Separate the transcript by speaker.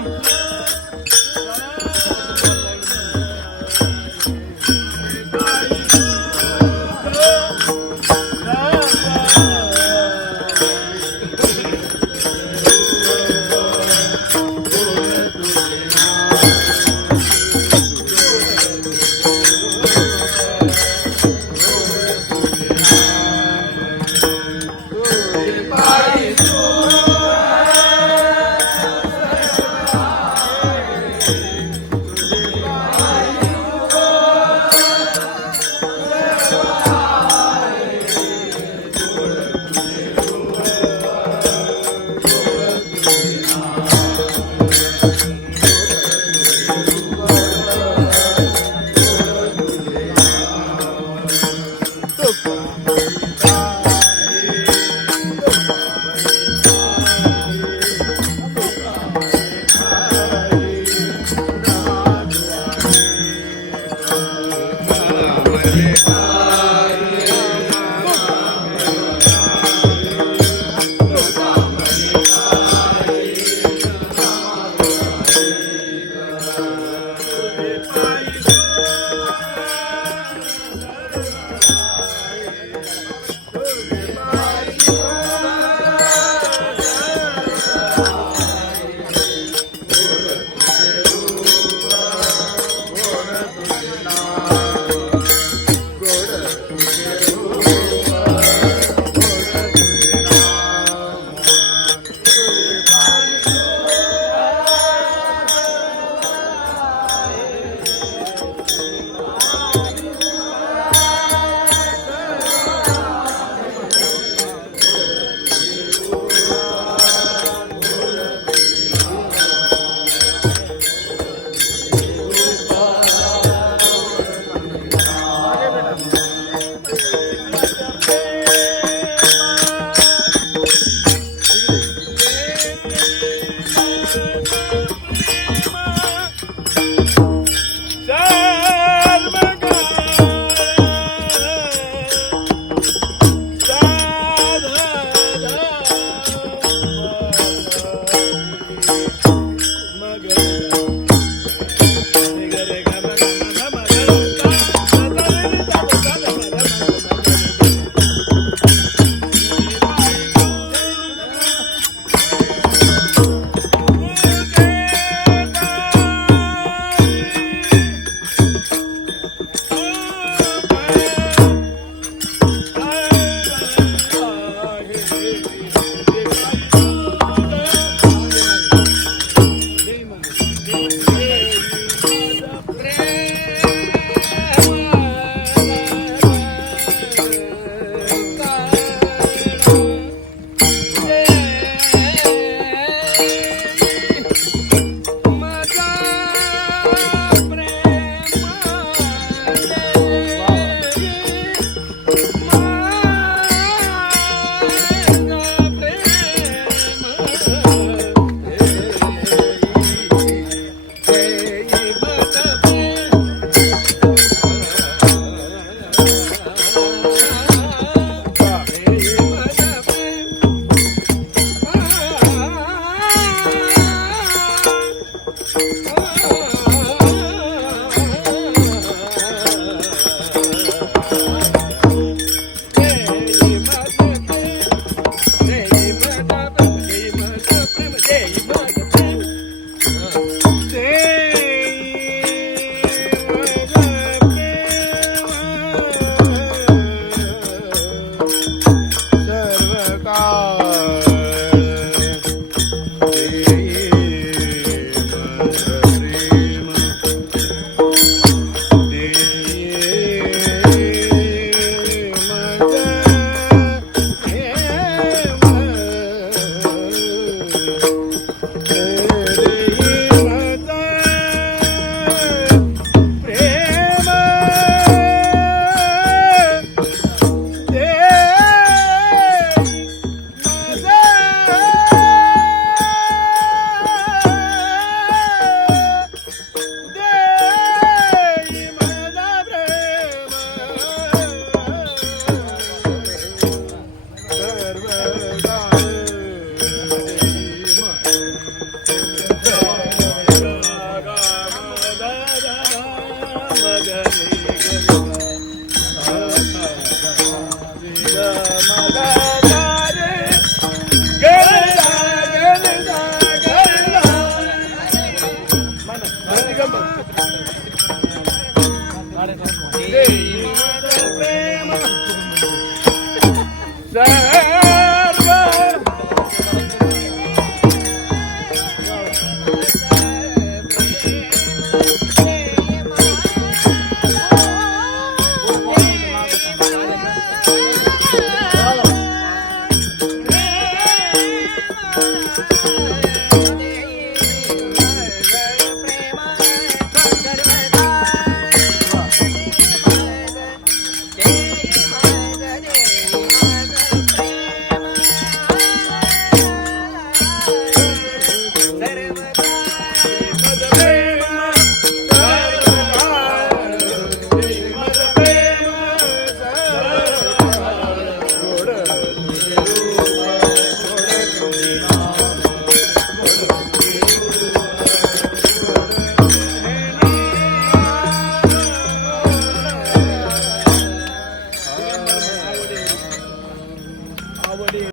Speaker 1: Mom.
Speaker 2: Yeah. Hey,